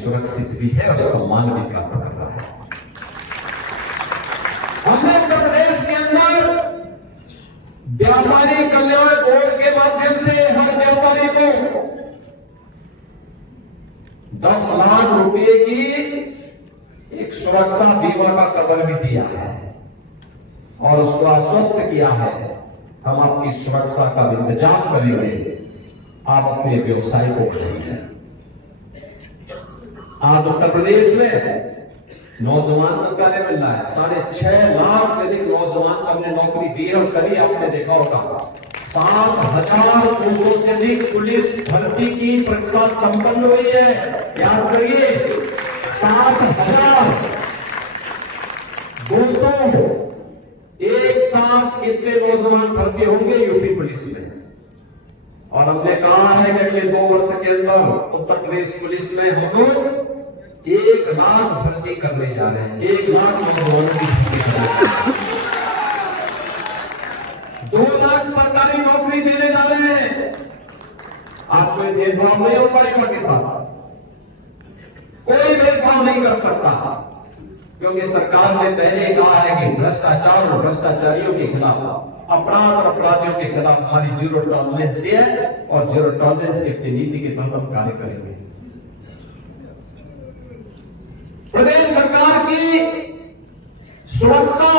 सुरक्षित भी है और सम्मान भी प्राप्त कर रहा है। हमने उत्तर प्रदेश के अंदर व्यापारी कल्याण बोर्ड के माध्यम से हर व्यापारी को 10 लाख रुपए की एक सुरक्षा बीमा का कवर भी दिया है और उसको आश्वस्त किया है, हम आपकी सुरक्षा का इंतजाम करेंगे, आप अपने व्यवसाय को बढ़ाएंगे। आज उत्तर प्रदेश में नौजवान को कार्य मिल रहा है, 6.5 लाख से अधिक नौजवान हमने नौकरी दी है और कभी आपने देखा होगा 7,200 से अधिक पुलिस भर्ती की परीक्षा संपन्न हुई है। याद करिए 7,000। दोस्तों एक साथ कितने नौजवान भर्ती होंगे यूपी पुलिस में? और हमने कहा है कि अगले 2 वर्ष के अंदर उत्तर प्रदेश पुलिस में हम लोग 1 लाख भर्ती करने जा रहे हैं। 1 लाख नौजवानों की भर्ती कर रहे हैं। 2 लाख सरकारी नौकरी देने जा रहे हैं। आप कोई भेदभाव नहीं होगा युवा के साथ, कोई भेदभाव नहीं कर सकता, क्योंकि सरकार ने पहले कहा है कि भ्रष्टाचार और भ्रष्टाचारियों के खिलाफ, अपराध और अपराधियों के खिलाफ हमारी 0 टॉलरेंस है और 0 टॉलरेंस की नीति के तहत हम कार्य करेंगे। प्रदेश सरकार की सुरक्षा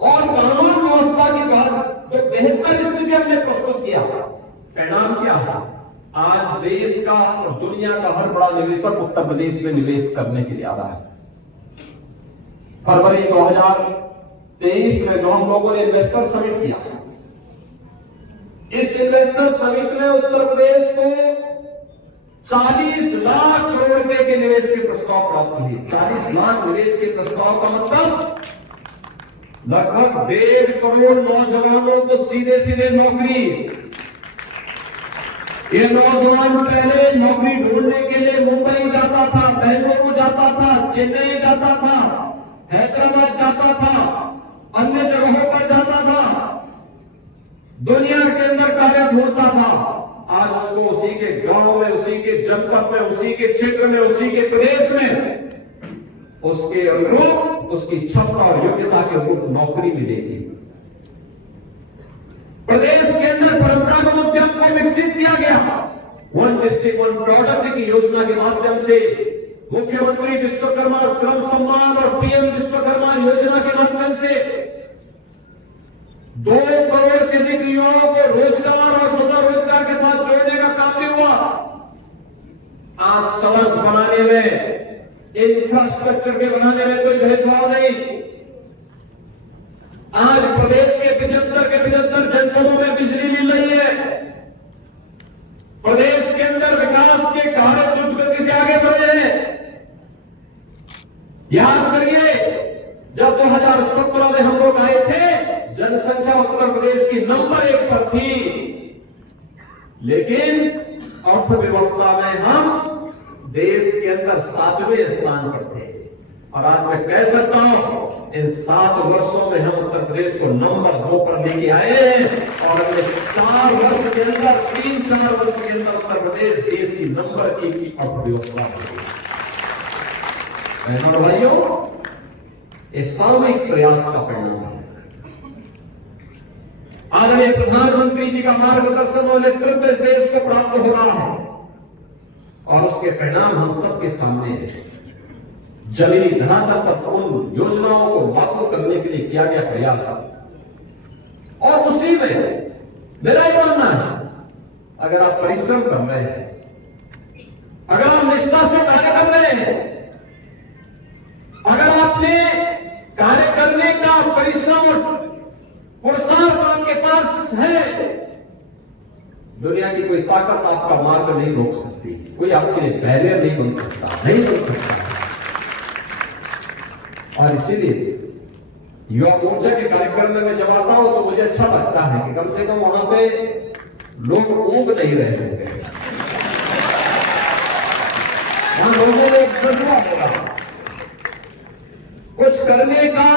और कानून व्यवस्था की बात जो बेहतर स्थिति हमने प्रस्तुत किया, परिणाम क्या है? आज देश का और दुनिया का हर बड़ा निवेशक उत्तर प्रदेश में निवेश करने के लिए आ रहा है। फरवरी 2023 में जो हम लोगों ने इन्वेस्टर समिट किया, इस इन्वेस्टर समिट में उत्तर प्रदेश को 40 लाख करोड़ रुपए के निवेश के प्रस्ताव प्राप्त हुए। 40 लाख निवेश के प्रस्ताव का मतलब लगभग 1.5 करोड़ नौजवानों को सीधे सीधे नौकरी। ये नौजवान पहले नौकरी ढूंढने के लिए मुंबई जाता था, बेंगलुरु जाता था, चेन्नई जाता था, हैदराबाद जाता था, अन्य जगहों पर जाता था, दुनिया के अंदर कार्य ढूंढता था। आज उसको उसी के गांव में, उसी के जनपद में, उसी के क्षेत्र में, उसी के प्रदेश में उसके अनुरूप, उसकी क्षमता और योग्यता के अनुरूप नौकरी मिलेगी। प्रदेश के अंदर परंपरागत उद्यम को विकसित किया गया। 1 डिस्ट्रिक्ट 1 प्रोडक्ट की योजना के माध्यम से मुख्यमंत्री विश्वकर्मा श्रम सम्मान और पीएम विश्वकर्मा योजना के माध्यम से 2 करोड़ से अधिक युवाओं को रोजगार और स्वतः रोजगार के साथ जोड़ने का काम भी हुआ। आज सड़क बनाने में, इंफ्रास्ट्रक्चर के बनाने में कोई भेदभाव नहीं। आज प्रदेश के 75 जनपदों में बिजली मिल रही है। प्रदेश के अंदर विकास के कार्य द्रुत गति से आगे बढ़े हैं। याद करिए जब 2017 में हम लोग आए थे, जनसंख्या उत्तर प्रदेश की नंबर 1 पर थी, लेकिन अर्थव्यवस्था में हम देश के अंदर 7वें स्थान पर थे। और आज मैं कह सकता हूं इन 7 वर्षों में हम उत्तर प्रदेश को नंबर 2 पर लेके आए हैं और अगले 4 वर्ष के अंदर, 3-4 वर्ष के अंदर उत्तर प्रदेश देश की नंबर 1 की अर्थव्यवस्था बनेगी। बहनों और भाइयों, इस सामूहिक प्रयास का परिणाम है। आदरणीय प्रधानमंत्री जी का मार्गदर्शन और नेतृत्व इस देश को प्राप्त हो रहा है और उसके परिणाम हम सबके सामने हैं। जमीनी धरातल पर उन योजनाओं को लागू करने के लिए किया गया प्रयास, और उसी में मेरा यह मानना है, अगर आप परिश्रम कर रहे हैं, अगर आप निष्ठा से कार्य कर रहे हैं, अगर आपने कार्य करने का परिश्रम और पुरुषार्थ आपके पास है, दुनिया की कोई ताकत आपका मार्ग नहीं रोक सकती, कोई आपके लिए बैरियर नहीं बन सकता, नहीं बन सकता। और इसीलिए युवा मोर्चा के कार्यक्रम में मैं जब आता हूं तो मुझे अच्छा लगता है कि कम से कम वहां पे लोग ऊब नहीं रहे होंगे, वहां लोगों ने एक जज्बा होगा कुछ करने का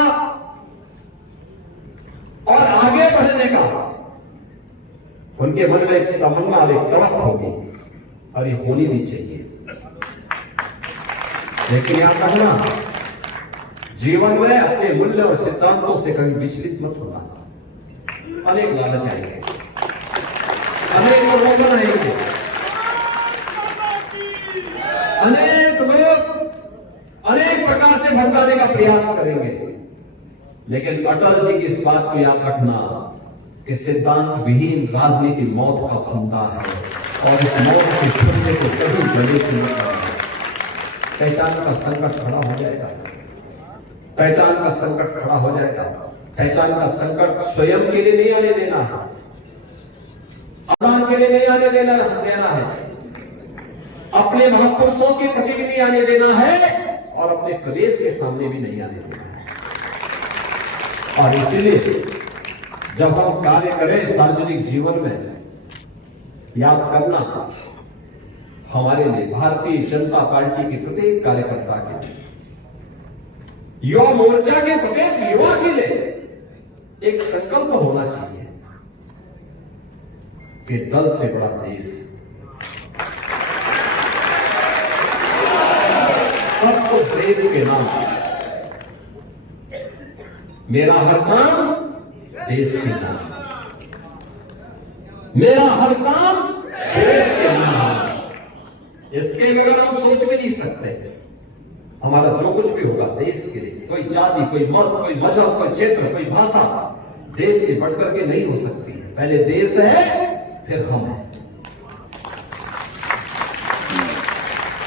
और आगे बढ़ने का। उनके मन में एक तमन्ना और एक तड़प होगी और ये होनी भी चाहिए। लेकिन याद रखना, जीवन में अपने मूल्य और सिद्धांतों से कभी विचलित मत होना। अनेक लालच आएंगे, अनेक प्रलोभन आएंगे, अनेक लोग अनेक प्रकार से भटकाने का प्रयास करेंगे, लेकिन अटल जी की इस बात को याद रखना कि सिद्धांत विहीन राजनीति मौत का फंदा है और इस मौत के फंदे को कभी गले से मत करना। पहचान का संकट खड़ा हो जाएगा, पहचान का संकट खड़ा हो जाएगा। पहचान का संकट स्वयं के लिए नहीं आने देना है, अपमान के लिए नहीं आने देना है, अपने महापुरुषों के प्रति भी नहीं आने देना है और अपने प्रदेश के सामने भी नहीं आने देना है। और इसलिए जब हम कार्य करें सार्वजनिक जीवन में, याद करना हमारे लिए, भारतीय जनता पार्टी के प्रत्येक कार्यकर्ता के लिए, युवा मोर्चा के प्रत्येक युवा के लिए एक संकल्प होना चाहिए कि दल से बड़ा देश, सब कुछ देश के नाम, मेरा हर काम देश के नाम, मेरा हर काम देश के नाम। इसके बगैर हम सोच भी नहीं सकते। हमारा जो कुछ भी होगा देश के लिए, कोई जाति, कोई मत, कोई मजहब, कोई क्षेत्र, कोई भाषा देश से बढ़कर के नहीं हो सकती है। पहले देश है, फिर हम हैं।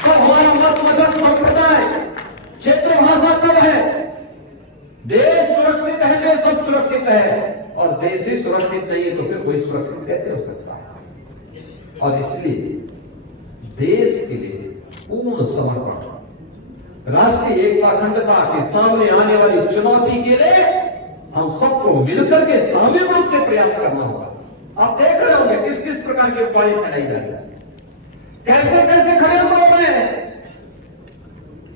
तो हमारा मत, मजहब, संप्रदाय, क्षेत्र, भाषा कब है? देश सुरक्षित है तो सब सुरक्षित है, और देश ही सुरक्षित नहीं है तो फिर कोई सुरक्षित कैसे हो सकता है? और इसलिए देश के लिए पूर्ण समर्पण, राष्ट्रीय एकता अखंडता के सामने आने वाली चुनौती के लिए हम सबको मिलकर के सामूहिक रूप से प्रयास करना होगा। आप देख रहे होंगे किस किस प्रकार की अफवाहें फैलाई जा रही है, कैसे कैसे खड़े हो रहे हैं,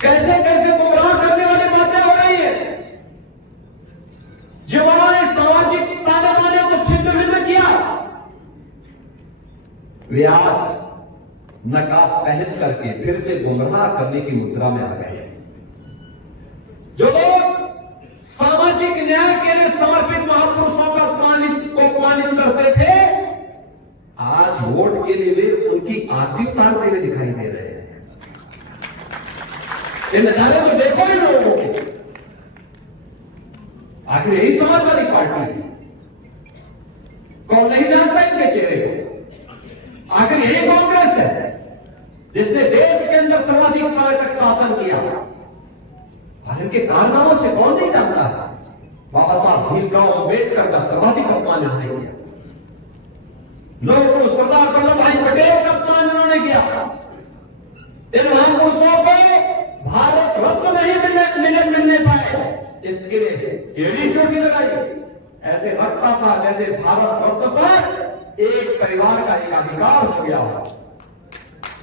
कैसे कैसे गुमराह करने वाली बातें हो रही है। जिन्होंने सामाजिक ताने बाने को छिन्न भिन्न किया, वे आज नकाब पहन करके फिर से गुमराह करने की मुद्रा में आ गए। जो लोग सामाजिक न्याय के लिए समर्पित महापुरुषों का अपमानित करते थे, आज वोट के लिए वे उनकी आरती उतारते हुए दिखाई दे रहे हैं। ये नजारे तो देखो ही लोगों के। आखिर यही समाजवादी पार्टी है, कौन नहीं जानता इनके चेहरे को? आखिर यही कांग्रेस है जिसने देश के अंदर सर्वाधिक समय तक शासन किया, और इनके कारनामों से कौन नहीं जानता है? बाबा साहब भीमराव अम्बेडकर का सर्वाधिक अपमान इन्होंने किया, लोगों सरदार वल्लभ भाई पटेल का अपमान इन्होंने किया। इन महापुरुषों को भारत रत्न नहीं मिलने पाए, इसके लिए एड़ी चोटी लगाई। ऐसे लगता था जैसे भारत रत्न पर एक परिवार का एक अधिकार हो गया हो,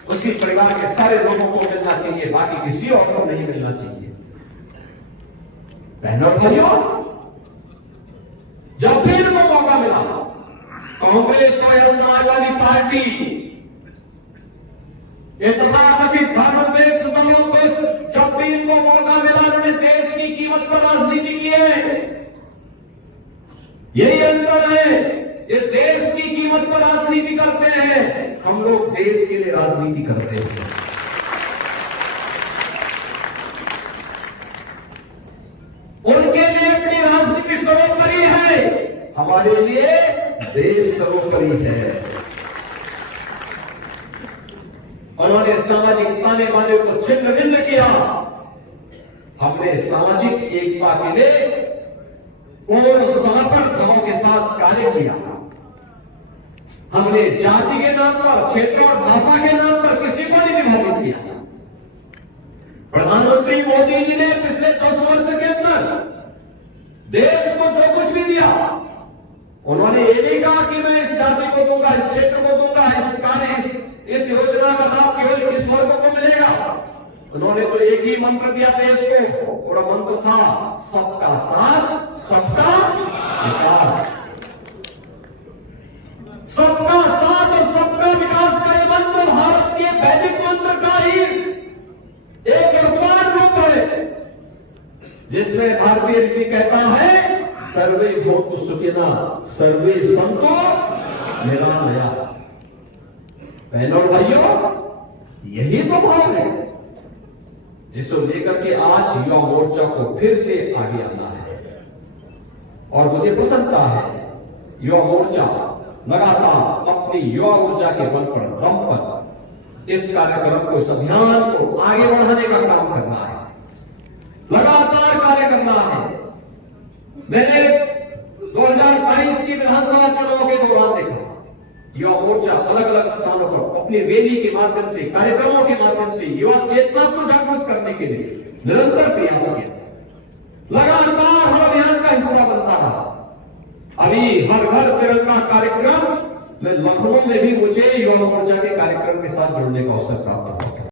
उसी परिवार के सारे लोगों को मिलना चाहिए, बाकी किसी और को नहीं मिलना चाहिए। बहनों और भाइयों, जब भी इनको मौका मिला, कांग्रेस और समाजवादी पार्टी तथाकथित धर्मनिरपेक्ष दलों को जब भी इनको मौका मिला, उन्होंने देश की कीमत पर राजनीति की है। यही अंतर है, ये देश की कीमत पर राजनीति करते हैं, हम लोग देश के लिए राजनीति करते हैं। उनके लिए अपनी राजनीति सर्वोपरि है, हमारे लिए देश सर्वोपरि है। उन्होंने सामाजिक ताने बाने को छिन्न भिन्न किया, हमने सामाजिक एकता के लिए पूर्ण समर्पण भावों के साथ कार्य किया। हमने जाति के नाम पर, क्षेत्र और भाषा के नाम पर किसी को नहीं विभाजित किया। प्रधानमंत्री मोदी जी ने पिछले 10 वर्ष के अंदर देश को जो कुछ भी दिया, उन्होंने ये नहीं कहा कि मैं इस जाति को दूंगा, इस क्षेत्र को दूंगा, इस योजना का लाभ केवल इस वर्ग को मिलेगा। उन्होंने तो एक ही मंत्र दिया देश को, और मंत्र था सबका साथ, सबका विकास। सबका साथ और सबका विकास का ये मंत्र भारत के वैदिक मंत्र का ही एक रूपांतर जिसमें भारतीय ऋषि कहता है सर्वे भवन्तु सुखिनः सर्वे सन्तु निरामयाः। बहनों और भाइयों, यही तो भाव है जिसको लेकर के आज युवा मोर्चा को फिर से आगे आना है। और मुझे प्रसन्नता है युवा मोर्चा लगातार अपनी युवा ऊर्जा के बल पर दम पर इस कार्यक्रम को, इस अभियान को आगे बढ़ाने का काम करना है, लगातार कार्य करना है। मैंने 2022 की विधानसभा चुनाव के दौरान देखा युवा मोर्चा अलग अलग स्थानों पर अपनी रैली के माध्यम से, कार्यक्रमों के माध्यम से युवा चेतना को जागरूक करने के लिए निरंतर प्रयास किया, लगातार हर अभियान का हिस्सा बनता रहा। अभी हर घर तिरंगा कार्यक्रम में लखनऊ में भी मुझे युवा मोर्चा के कार्यक्रम के साथ जुड़ने का अवसर प्राप्त हुआ।